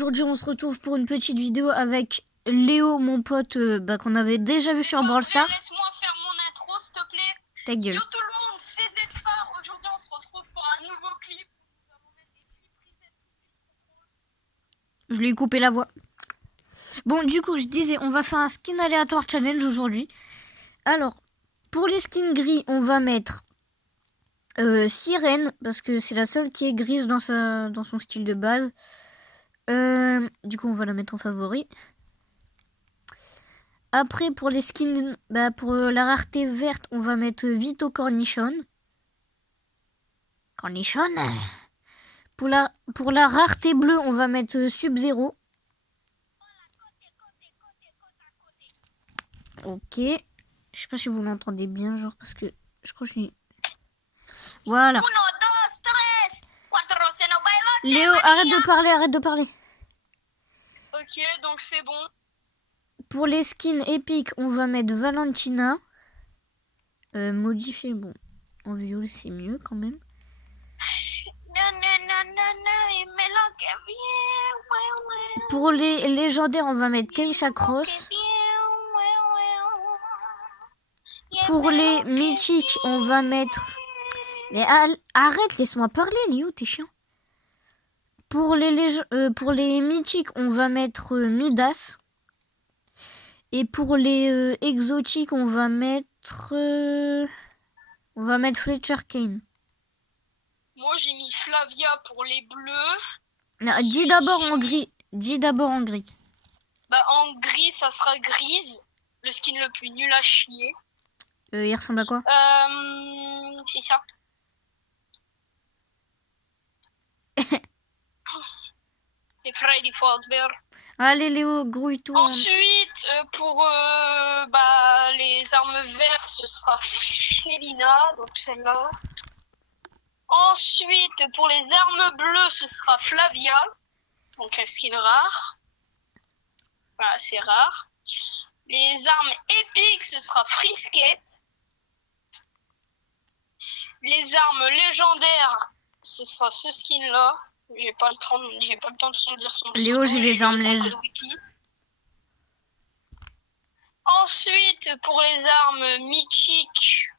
aujourd'hui on se retrouve pour une petite vidéo avec Léo, mon pote qu'on avait déjà vu sur Brawl Stars. Laisse-moi faire mon intro, s'il te plaît. Ta gueule. Yo tout le monde, c'est ZFA. Aujourd'hui on se retrouve pour un nouveau clip. Je lui ai coupé la voix. Bon, du coup, je disais, on va faire un skin aléatoire challenge aujourd'hui. Alors, pour les skins gris, on va mettre Sirène, parce que c'est la seule qui est grise dans son style de base. Du coup, on va la mettre en favori. Après, pour les skins, pour la rareté verte, on va mettre Vito Cornichon. Cornichon. Pour la rareté bleue, on va mettre Sub-Zero. Ok. Je sais pas si vous l'entendez bien, genre, parce que je crois que je suis... Voilà. Léo, arrête de parler. Ok, donc c'est bon. Pour les skins épiques, on va mettre Valentina. Modifié, bon, en violet c'est mieux quand même. Pour les légendaires, on va mettre Keisha Cross. Pour les mythiques, on va mettre... Mais arrête, laisse-moi parler, Léo, t'es chiant. Pour les mythiques, on va mettre Midas. Et pour les exotiques, on va mettre Fletcher Kane. Moi j'ai mis Flavia pour les bleus. Non, dis d'abord en gris. Dis d'abord en gris. Bah en gris, ça sera Grise, le skin le plus nul à chier. Il ressemble à quoi? C'est ça. C'est Freddy Fazbear. Allez Léo, grouille-toi. Ensuite, pour les armes vertes, ce sera Felina, donc celle-là. Ensuite, pour les armes bleues, ce sera Flavia, donc un skin rare. Voilà, c'est rare. Les armes épiques, ce sera Frisket. Les armes légendaires, ce sera ce skin-là. J'ai pas le temps de dire son Léo, j'ai les armes légères. Ensuite, pour les armes mythiques,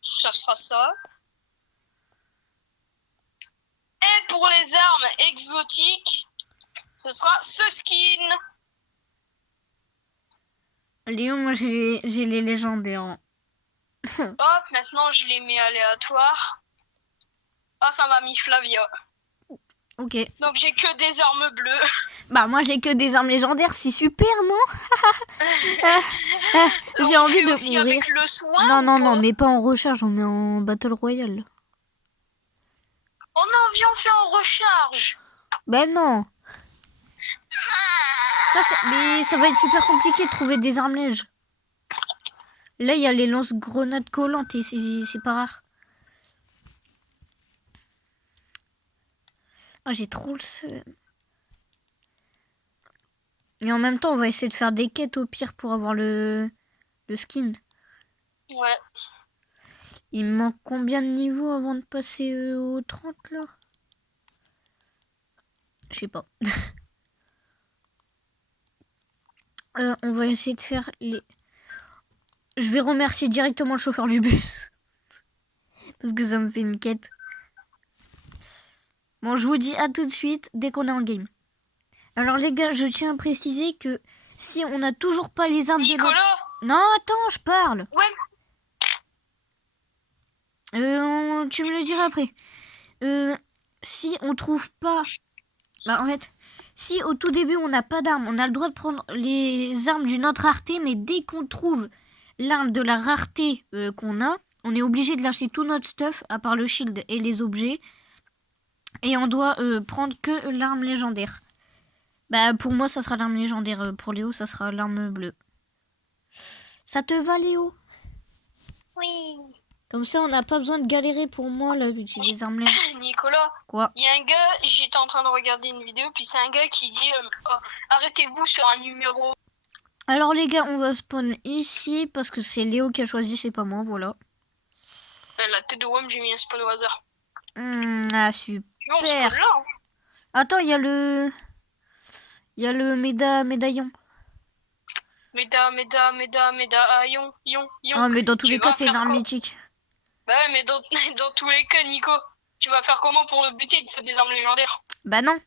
ça sera ça. Et pour les armes exotiques, ce sera ce skin. Léo, moi j'ai les légendaires. Hop, maintenant je les mets aléatoires. Ah, ça m'a mis Flavia. Ok. Donc j'ai que des armes bleues. Bah moi j'ai que des armes légendaires, c'est super, non? J'ai envie de aussi mourir. Avec le soin, non, mais pas en recharge, on met en Battle Royale. Oh non, viens, on fait en recharge. Ben non. Mais ça va être super compliqué de trouver des armes lèges. Là, il y a les lance-grenades collantes et c'est pas rare. Ah, j'ai trop le seum. Et en même temps, on va essayer de faire des quêtes au pire pour avoir le skin. Ouais. Il me manque combien de niveaux avant de passer au 30 là? Je sais pas. On va essayer de faire les... Je vais remercier directement le chauffeur du bus. Parce que ça me fait une quête. Bon, je vous dis à tout de suite dès qu'on est en game. Alors les gars, je tiens à préciser que si on n'a toujours pas les armes... Nicolas. Non, attends, je parle. Ouais. Tu me le diras après. Si on trouve pas... en fait, si au tout début on n'a pas d'armes, on a le droit de prendre les armes d'une autre rareté, mais dès qu'on trouve l'arme de la rareté qu'on a, on est obligé de lâcher tout notre stuff, à part le shield et les objets. Et on doit prendre que l'arme légendaire. Pour moi, ça sera l'arme légendaire. Pour Léo, ça sera l'arme bleue. Ça te va, Léo? Oui. Comme ça, on n'a pas besoin de galérer pour moi, là, d'utiliser les armes légères. Nicolas. Quoi? Il y a un gars, j'étais en train de regarder une vidéo, puis c'est un gars qui dit arrêtez-vous sur un numéro. Alors, les gars, on va spawn ici, parce que c'est Léo qui a choisi, c'est pas moi, voilà. La tête de WAM, j'ai mis un spawn au hasard. Ah, super. On spawn là. Attends, il y a le... Il y a le médaillon. Aïon, yon. Ah, mais dans tous Tu les cas, vas c'est une faire arme quoi? mythique. Bah ouais, mais dans tous les cas, Nico, tu vas faire comment pour le buter? Il te faut des armes légendaires. Bah non.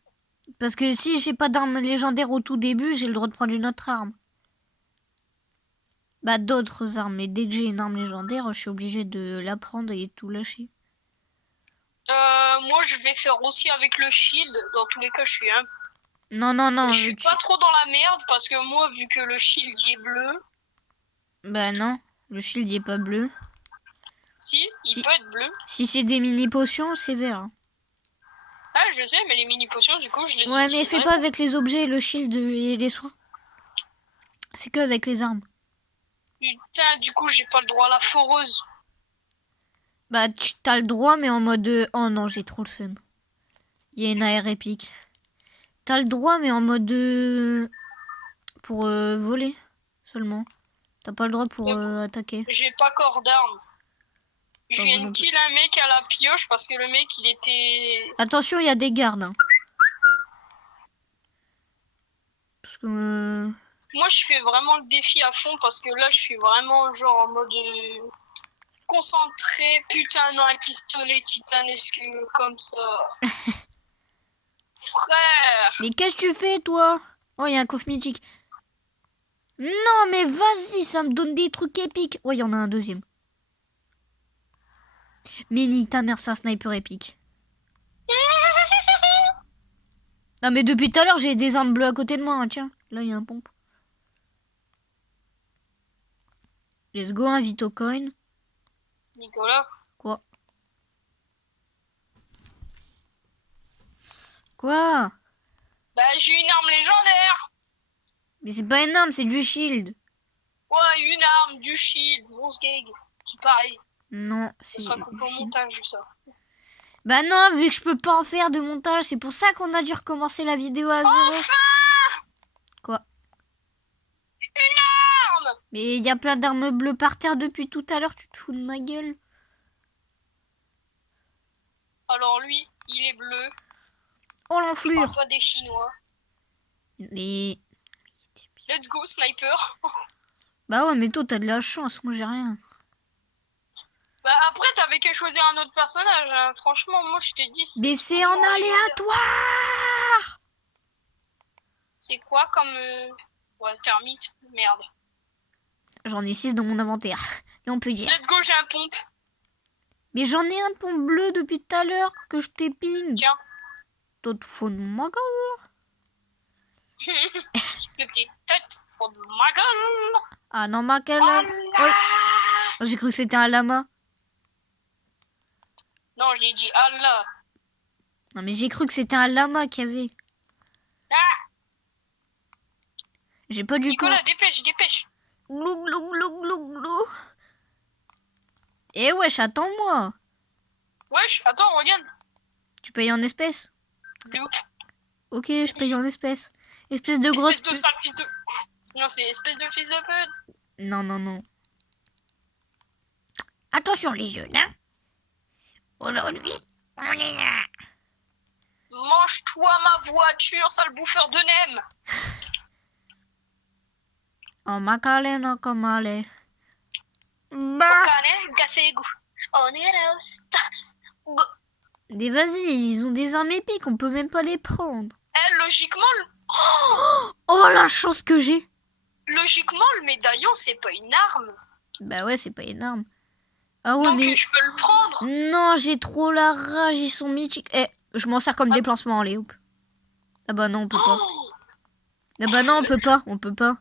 Parce que si j'ai pas d'arme légendaire au tout début, j'ai le droit de prendre une autre arme. Bah d'autres armes. Mais dès que j'ai une arme légendaire, je suis obligé de la prendre et tout lâcher. Moi, je vais faire aussi avec le shield. Dans tous les cas, je suis Non. je suis pas trop dans la merde parce que moi, vu que le shield il est bleu, Bah non. Le shield il est pas bleu. il peut être bleu. Si c'est des mini potions, c'est vert. Ah, je sais, mais les mini potions, du coup, je les Ouais, mais utiliserai. fais pas avec les objets, le shield et les soins. C'est que avec les armes. Putain, du coup, j'ai pas le droit à la foreuse. Bah tu t'as le droit, mais en mode... Oh non, j'ai trop le seum. Il y a une AR épique. T'as le droit, mais en mode... Pour voler seulement. T'as pas le droit pour attaquer. J'ai pas corps d'armes. Je Pas viens moi de non plus. kill un mec à la pioche parce que le mec, il était... Attention, il y a des gardes. Hein. Parce que... Moi, je fais vraiment le défi à fond parce que là, je suis vraiment genre en mode concentré. Putain, non, un pistolet titanesque comme ça. Frère. Mais qu'est-ce que tu fais, toi? Oh, il y a un coffre mythique. Non, mais vas-y, ça me donne des trucs épiques. Oh, il y en a un deuxième. Mini, ta mère, c'est un sniper épique. Non, mais depuis tout à l'heure, j'ai des armes bleues à côté de moi. Hein. Tiens, là, il y a un pompe. Let's go, un Vito Coin. Nicolas. Quoi? Quoi? Bah, j'ai une arme légendaire. Mais c'est pas une arme, c'est du shield. Ouais, une arme, du shield, mon sgeg. C'est pareil. Non, Ce c'est sera du coupé au shield. montage, ça. Bah non, vu que je peux pas en faire de montage, c'est pour ça qu'on a dû recommencer la vidéo à zéro. Enfin! Quoi? Une arme! Mais il y a plein d'armes bleues par terre depuis tout à l'heure, tu te fous de ma gueule? Alors lui, il est bleu. Oh Je parle l'enflure! pas des Chinois. Les... Let's go, sniper. Bah ouais, mais toi t'as de la chance, moi j'ai rien. Bah après, t'avais qu'à choisir un autre personnage. Hein. Franchement, moi je t'ai dit. Mais c'est en aléatoire! C'est quoi comme. Ouais, termite. Merde. J'en ai 6 dans mon inventaire. Là on peut dire. Let's go, j'ai un pompe. Mais j'en ai un de pompe bleu depuis tout à l'heure que je t'ai ping. Tiens. Toi te fous de ma gueule. Le petit tête pour de ma gueule. Ah non, ma gueule. Voilà. Oui. Oh, j'ai cru que c'était un lama. Non, j'ai dit Allah. Non mais j'ai cru que c'était un lama qu'il y avait. Ah, J'ai pas du Nicolas, tout. dépêche. Glou glou glou glou glou. Eh wesh, attends-moi. Wesh, attends, regarde. Tu payes en espèces? Loup. Ok, je paye en espèces. Espèce de grosse Espèce de sale fils de. Non, c'est espèce de fils de pute. Non. Attention les jeunes, hein. Aujourd'hui, on est là. Mange-toi ma voiture, sale bouffeur de nem. En macalena comme aller. Bah. Okane, gasegu. Onerosta. Mais vas-y, ils ont des armes épiques, on peut même pas les prendre. Logiquement, Oh la chance que j'ai. le médaillon, c'est pas une arme. Bah ouais, c'est pas énorme. Ah ouais, Donc mais... je peux le prendre. Non, j'ai trop la rage, ils sont mythiques. Eh, je m'en sers comme déplacement, allez, hop. Ah bah non, on peut pas. Oh, Ah bah non, on peut pas.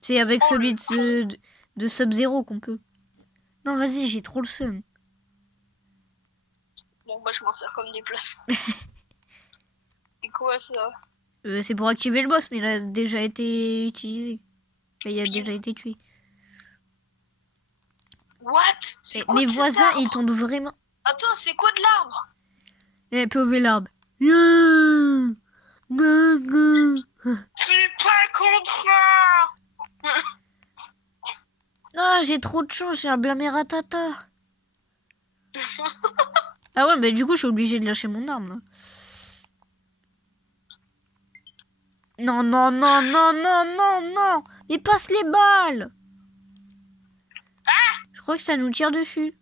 C'est avec Oh, celui le de Sub-Zero qu'on peut. Non, vas-y, j'ai trop le seum. bon, bah, je m'en sers comme déplacement. Et quoi ça? C'est pour activer le boss, mais il a déjà été utilisé. Enfin, il a déjà été tué. What? C'est Et quoi mes de cet voisins, arbre? ils tombent vraiment... Attends, c'est quoi de l'arbre? Eh, pauvre l'arbre. C'est pas contre. Ah, j'ai trop de chance, j'ai un blâmé ratata. Ah ouais, bah du coup, je suis obligée de lâcher mon arme, là. Non, non, non, non, non, non, non. Mais passe les balles. Je crois que ça nous tire dessus.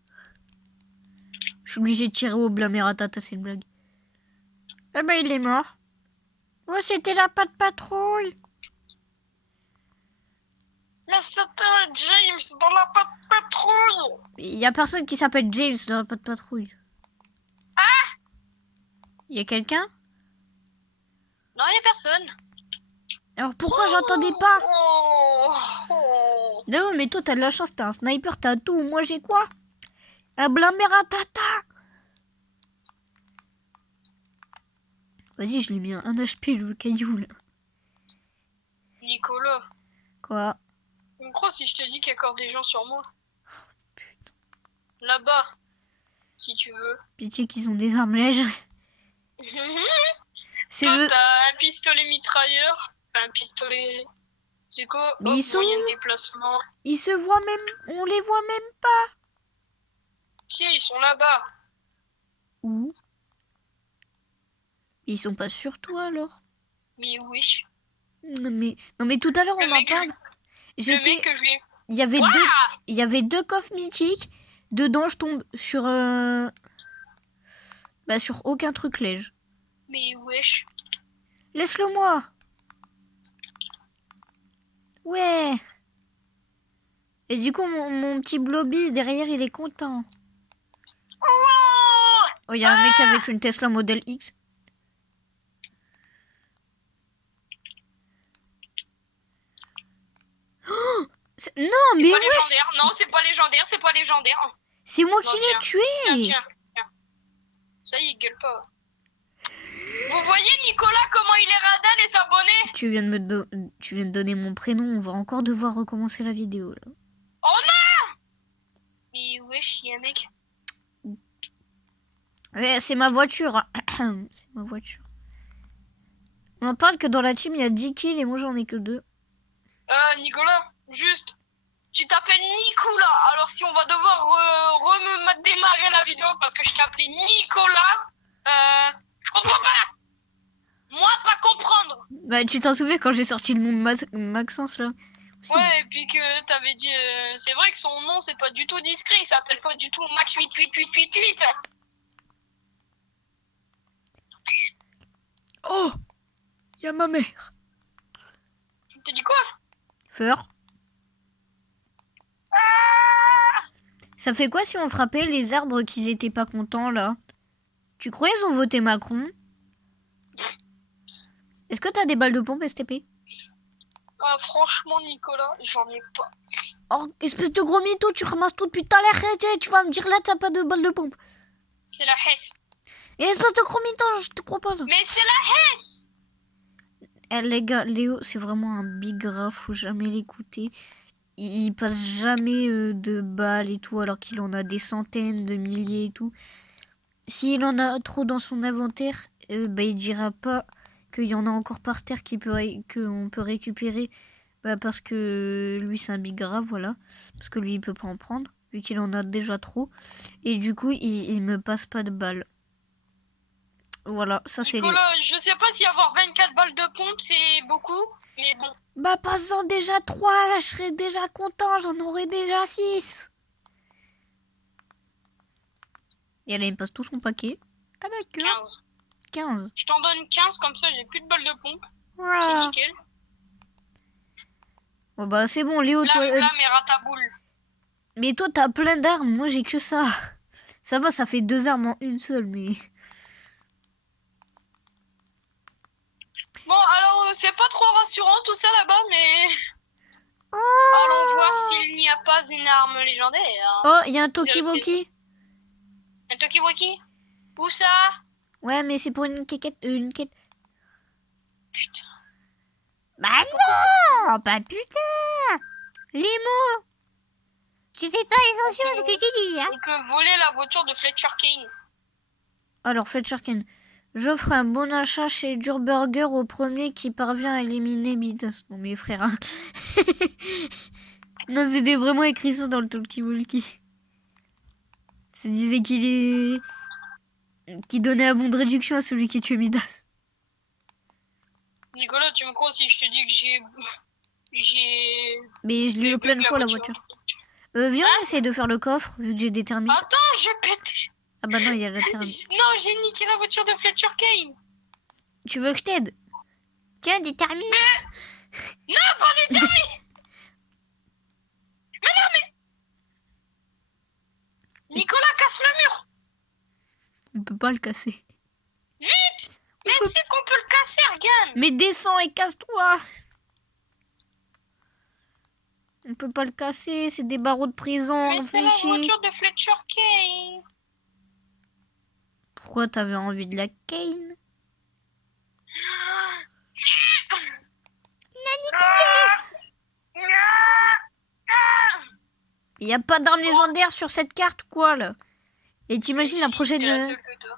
Je suis obligé de tirer au Blamératata, c'est une blague. Ah bah il est mort. Ouais, c'était la patte patrouille. Mais c'était James dans la patrouille. Il y a personne qui s'appelle James dans la patte patrouille. Ah! Il y a quelqu'un? Non, il n'y a personne. Alors pourquoi j'entendais pas? Oh. Non, mais toi t'as de la chance, t'as un sniper, t'as tout. Moi j'ai quoi? Un Blamératata. Vas-y, je l'ai mis un HP le caillou là. Nicolas, Quoi? en gros, si je te dis qu'il y a encore des gens sur moi. Là-bas, si tu veux. Pitié qu'ils ont des armes légères. C'est Toi, le... t'as un pistolet mitrailleur, un pistolet. C'est quoi? Mais ils sont moyen de où? déplacement. Ils se voient même... On les voit même pas. Si, ils sont là-bas. Où? Ils sont pas sur toi alors? Mais oui. Non mais tout à l'heure on Le en mec, parle. le J'étais... mec que je lui ai. Il y avait Ouah! il y avait 2 coffres mythiques. Dedans je tombe sur... Bah sur aucun truc léger. Mais wesh. Laisse-le moi. Ouais. Et du coup mon petit Blobby derrière il est content. Oh, il y a un mec avec une Tesla Model X. Oh, non, mais Pas wesh, légendaire. Non, c'est pas légendaire, c'est pas légendaire. c'est moi Non, qui l'ai tiens. tué. Tiens. Ça y est, gueule pas. Vous voyez, Nicolas, comment il est radin, les abonnés? Tu viens de donner mon prénom, on va encore devoir recommencer la vidéo là. Oh non! Mais wesh, il y a un mec. Ouais, c'est ma voiture. C'est ma voiture. On en parle que dans la team il y a 10 kills et moi j'en ai que 2. Nicolas, juste. Tu t'appelles Nicolas. Alors si on va devoir démarrer la vidéo parce que je t'ai appelé Nicolas, je comprends pas. Moi, pas comprendre. Bah tu t'en souviens quand j'ai sorti le nom de Maxence là? Aussi. Ouais, et puis que t'avais dit... c'est vrai que son nom, c'est pas du tout discret. Il s'appelle pas du tout Max 88888. Oh, il y a ma mère. T'as dit quoi? Feur. Ça fait quoi si on frappait les arbres qu'ils étaient pas contents là? Tu crois ils ont voté Macron? Est-ce que t'as des balles de pompe STP? Franchement, Nicolas, j'en ai pas. Oh, espèce de gros mytho, tu ramasses tout depuis tout à l'heure, tu vas me dire là t'as pas de balles de pompe. C'est la Hesse. Et espèce de gros mytho, je te crois pas. Mais c'est la Hesse. Eh, les gars, Léo, c'est vraiment un big grave, faut jamais l'écouter. Il passe jamais de balles et tout, alors qu'il en a des centaines de milliers et tout. S'il en a trop dans son inventaire, bah, il dira pas qu'il y en a encore par terre qu'on peut récupérer. Bah, parce que lui, c'est un big grave, voilà. Parce que lui, il peut pas en prendre, vu qu'il en a déjà trop. Et du coup, il me passe pas de balles. Voilà, ça c'est les... Nicolas, je sais pas si avoir 24 balles de pompe, c'est beaucoup. Mais bon. Bah, passe-en déjà 3, je serais déjà content, j'en aurais déjà 6. Et là, il me passe tout son paquet. Ah d'accord. 15. 15. Je t'en donne 15, comme ça j'ai plus de balles de pompe. Voilà. C'est nickel. Bon bah c'est bon, Léo, toi... Là, mais rataboule. Mais toi, t'as plein d'armes, moi j'ai que ça. Ça va, ça fait 2 armes en une seule, mais... Bon, alors, c'est pas trop rassurant tout ça là-bas, mais... Allons voir s'il n'y a pas une arme légendaire. Oh, il y a un Tokiwoki. Un Tokiwoki? Où ça? Ouais, mais c'est pour une quête... Putain. Bah non, pas putain. Les mots. Tu fais pas attention à ce que tu dis, hein. On peut voler la voiture de Fletcher Kane. Alors, Fletcher Kane, j'offre un bon achat chez Durburger au premier qui parvient à éliminer Midas. Non mais frère, hein. Non, c'était vraiment écrit ça dans le Talkie-Walkie. Ça disait qu'il donnait un bon de réduction à celui qui tue Midas. Nicolas, tu me crois si je te dis que j'ai Mais je l'ai eu plein de la fois la voiture. voiture. Viens, on essaye de faire le coffre, vu que j'ai des termites. Attends, j'ai pété. Ah bah non, il y a la termite. Non, j'ai niqué la voiture de Fletcher Kane. Tu veux que je t'aide? Tiens, des termites. Non, pas des termites. Nicolas, casse le mur. On peut pas le casser. Vite. Mais c'est qu'on peut le casser, regarde. Mais descends et casse-toi. On peut pas le casser, c'est des barreaux de prison. Mais c'est la Réfléchis. voiture de Fletcher Kane. Pourquoi t'avais envie de la cane? Il y a pas d'arme légendaire sur cette carte, quoi, là. Et t'imagines la prochaine... C'est la seule que t'as.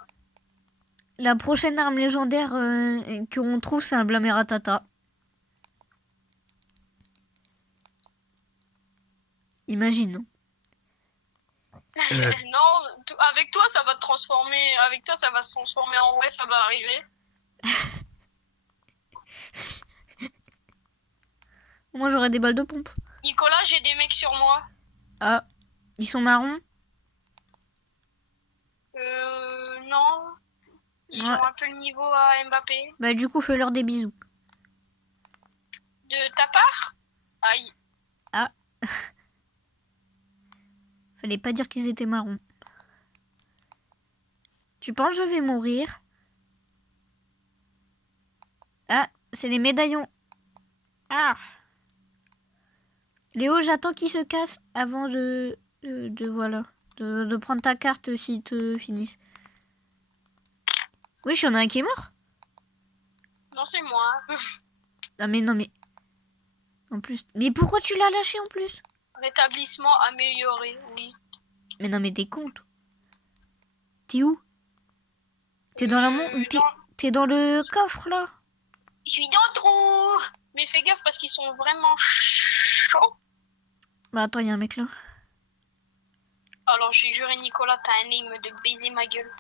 La prochaine arme légendaire qu'on trouve, c'est un Blameratata. Imagine. Non, avec toi, ça va te transformer. Avec toi, ça va se transformer en vrai, ça va arriver. Moi, j'aurais des balles de pompe. Nicolas, j'ai des mecs sur moi. Ah, ils sont marrons. Non. Ils Ouais. ont un peu le niveau à Mbappé. Bah, du coup, fais-leur des bisous. De ta part? Aïe. Fallait pas dire qu'ils étaient marrons. Tu penses que je vais mourir? Ah, c'est les médaillons. Ah. Léo, j'attends qu'ils se cassent avant de prendre ta carte s'ils te finissent. Oui, j'en ai un qui est mort. Non, c'est moi. Ah mais non mais... En plus... Mais pourquoi tu l'as lâché en plus? Rétablissement amélioré, oui. Mais non mais t'es con, toi. T'es où? T'es dans la T'es dans le coffre, là? Je suis dans le trou. Mais fais gaffe parce qu'ils sont vraiment chauds. Bah attends, il y a un mec là. Alors, j'ai juré, Nicolas, t'as un aim de baiser ma gueule.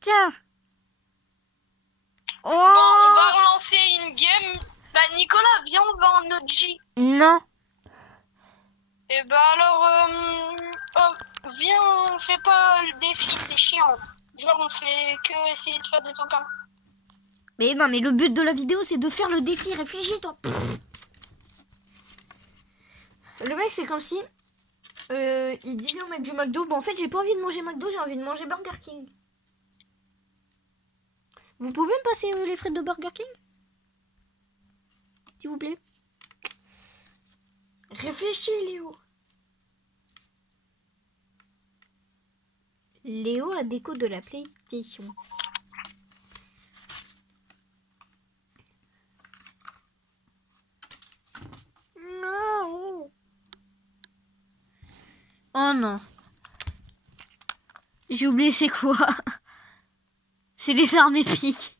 Tiens. Oh. Bon, on va relancer une game. Bah, Nicolas, viens, on va en OG. Non. Et bah alors, viens, on fait pas le défi, c'est chiant. Genre, on fait que essayer de faire des copains. Mais non, mais le but de la vidéo, c'est de faire le défi. Réfléchis, toi. Le mec, c'est comme si il disait au mec du McDo, bon, en fait, j'ai pas envie de manger McDo, j'ai envie de manger Burger King. Vous pouvez me passer les frites de Burger King? S'il vous plaît. Réfléchis, Léo. Léo a déco de la PlayStation. Non. Oh non. J'ai oublié c'est quoi. C'est les armes épiques.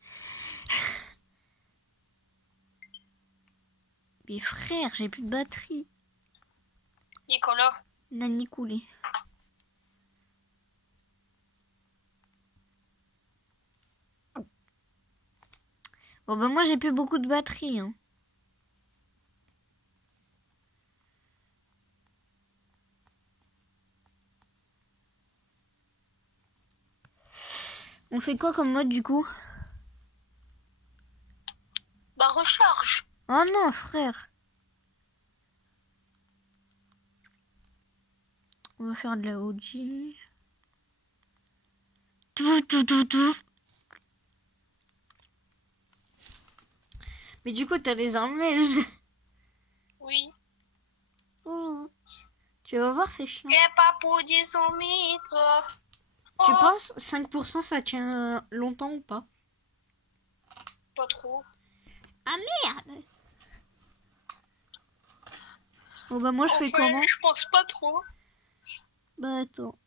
Mais frère, j'ai plus de batterie. Nicolas. Nani coulé. Bon bah moi j'ai plus beaucoup de batterie. Hein. On fait quoi comme mode du coup? Bah, recharge. Oh non frère. On va faire de la OG. Tout. Mais du coup t'as des armes belges. Oui. Tu vas voir c'est chiant. Et pas pour dire son mythe. Tu penses 5% ça tient longtemps ou pas? Pas trop. Ah merde. Bon bah moi je fais comment? Je pense pas trop. Bah attends.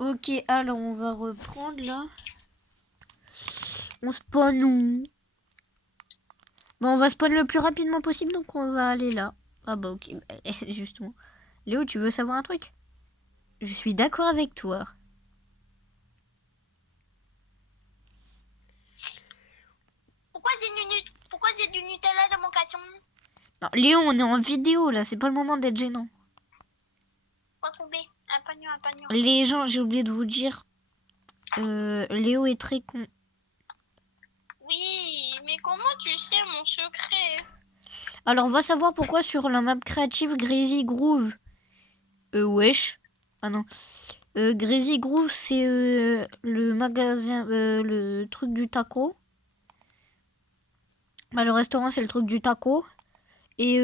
Ok, alors on va reprendre là. On spawn où? Bon, on va spawn le plus rapidement possible, donc on va aller là. Ah bah ok, justement. Léo, tu veux savoir un truc? Je suis d'accord avec toi. Pourquoi c'est j'ai du Nutella dans mon carton. Non, Léo, on est en vidéo là, c'est pas le moment d'être gênant. Retrouver un pognon, un pognon. Les gens, j'ai oublié de vous dire, Léo est très con. Oui, mais comment tu sais mon secret? Alors, on va savoir pourquoi sur la map créative Crazy Groove. Wesh. Ah non. Crazy Groove, c'est le magasin, le truc du taco. Bah, le restaurant, c'est le truc du taco. Et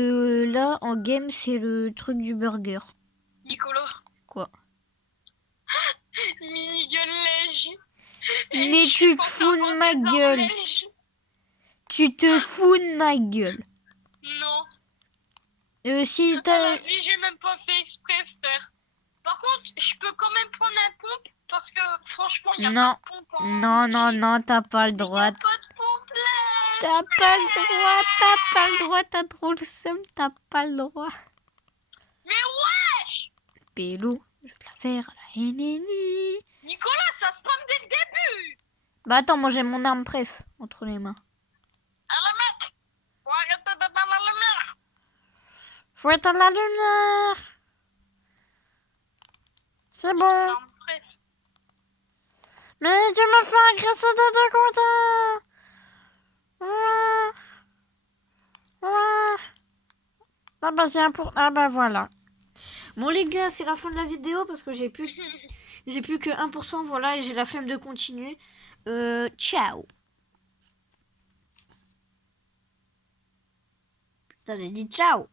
là, en game, c'est le truc du burger. Nicolas. Quoi? Mini-gueule lège. Mais tu te fous de ma gueule. Tu te fous de ma gueule. Non. Si Dans t'as... la vie, j'ai même pas fait exprès, frère. Par contre, je peux quand même prendre un pompe parce que franchement, il y a Non. pas de pompe en Non, non, Jeep. non, t'as pas le Il y a droit. pas de pompe là. T'as pas le droit, t'as pas le droit, t'as trop le seum, t'as pas le droit. Mais wesh! Pélo, je vais te la faire à la hénénie. Nicolas, ça spam dès le début. Bah attends, moi j'ai mon arme préf entre les mains. À la mec. Faut arrêter de dans la lumière. Faut éteindre la lumière. C'est Ton bon. arme préf. Mais tu me fais agresser de deux côtés. Ah bah c'est un pour... Ah bah voilà. Bon les gars, c'est la fin de la vidéo parce que j'ai plus que 1%, voilà, et j'ai la flemme de continuer. Ciao. Putain, j'ai dit ciao.